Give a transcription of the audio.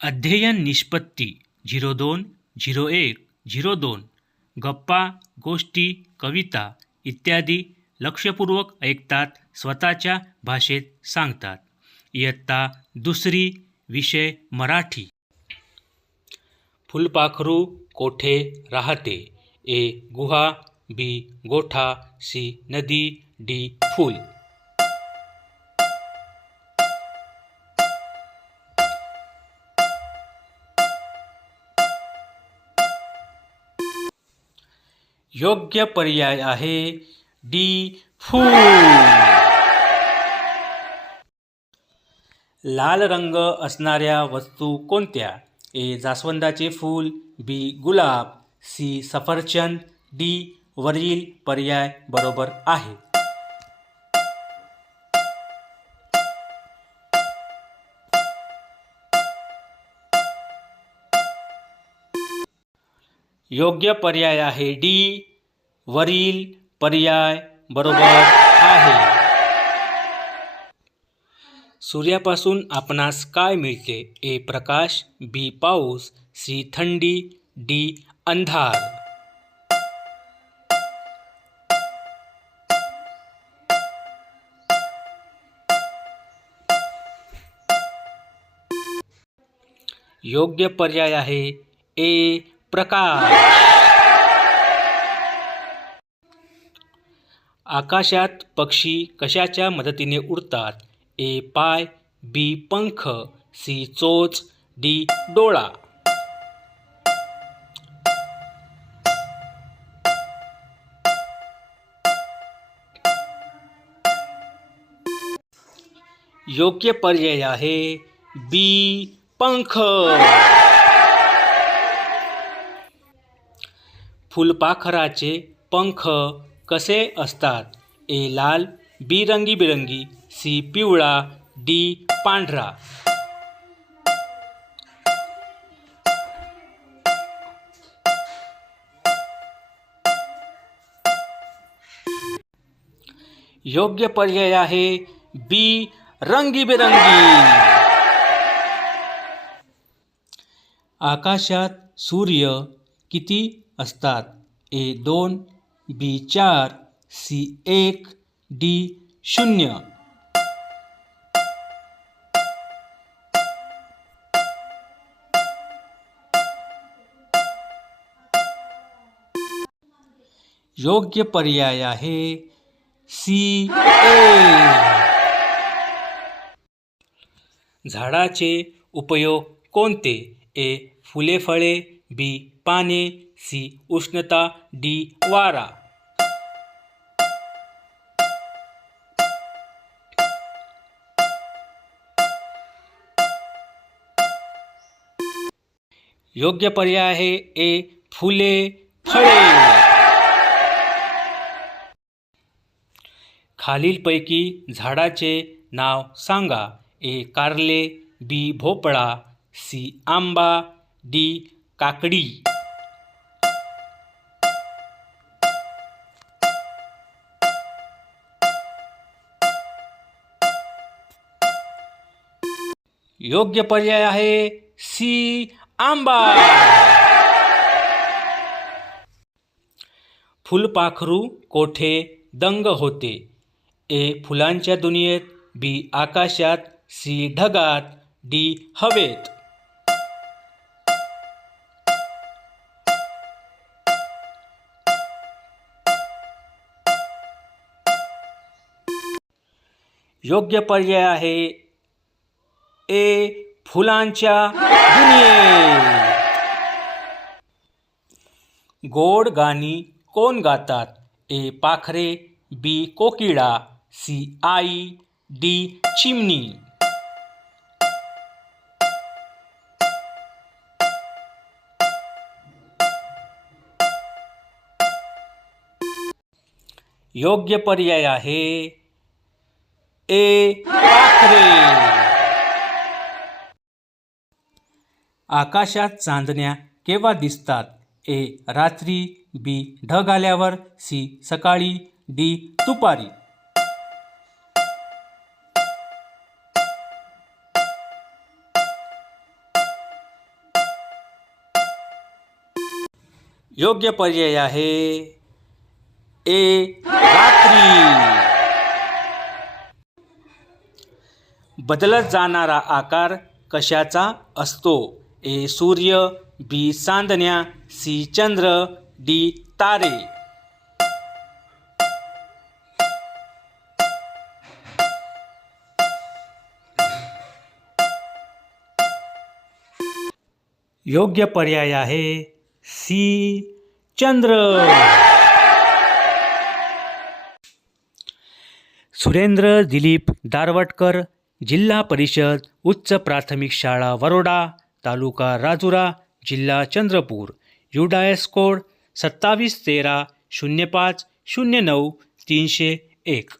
अध्ययन निष्पत्ती 02-01-02 गप्पा, गोष्टी, कविता इत्यादी लक्षपूर्वक ऐकतात, स्वतःच्या भाषेत सांगतात. इयत्ता दुसरी, विषय मराठी. फुलपाखरू कोठे राहते? ए. गुहा, बी. गोठा, सी. नदी, डी. फूल. योग्य पर्याय आहे डी. फूल. लाल रंग असणाऱ्या वस्तू कोणत्या? ए. जास्वंदाचे फूल, बी. गुलाब, सी. सफरचंद, डी. वरील पर्याय बरोबर आहे. योग्य पर्याय आहे डी. वरील पर्याय बरोबर आहे. सूर्यापासून आपणास काय मिळते? ए. प्रकाश, बी. पाऊस, सी. थंडी, डी. अंधार. योग्य पर्याय आहे ए. प्रकाश. आकाशात पक्षी कशाच्या मदतीने उडतात? ए. पाय, बी. पंख, सी. चोच, डी. डोळा. योग्य पर्याय आहे बी. पंख. फुलपाखराचे पंख कसे असतात? ए. लाल, बी. रंगीबिरंगी, सी. पिवळा, डी. पांढरा. योग्य पर्याय आहे बी. रंगीबिरंगी. आकाशात सूर्य किती असतात? ए. 2, बी. 4, सी. 1, डी. 0. योग्य पर्याय आहे सी. 1. झाडाचे उपयोग कोणते? ए. फुले फळे, बी. पाने, सी. उष्णता, डी. वारा. योग्य पर्याय आहे ए. फुले फळे. खालीलपैकी झाडाचे नाव सांगा. ए. कारले, बी. भोपळा, सी. आंबा, डी. काकडी. योग्य पर्याय आहे सी. आंबा. फुलपाखरू कोठे दंग होते? ए. फुलांच्या दुनियेत, बी. आकाशात, सी. ढगात, डी. हवेत. योग्य पर्याय आहे ए. फुलांच्या दुनियेत. गोड गाणी कोण गातात? ए. पाखरे, बी. कोकिळा, सी. आई, डी. चिमणी. योग्य पर्याय आहे ए. पाखरे. आकाशात चांदण्या केव्हा दिसतात? ए. रात्री, बी. ढग आल्यावर, सी. सकाळी, डी. दुपारी. योग्य पर्याय आहे ए रात्री. बदलत जाणारा आकार कशाचा असतो? ए सूर्य, बी चांदण्या, सी चंद्र, डी तारे. योग्य पर्याय आहे सी चंद्र. सुरेंद्र दिलीप दारवटकर, जिल्हा परिषद उच्च प्राथमिक शाळा वरोडा, तालुका राजुरा, जिल्हा चंद्रपूर. UDIS code 27130509 301.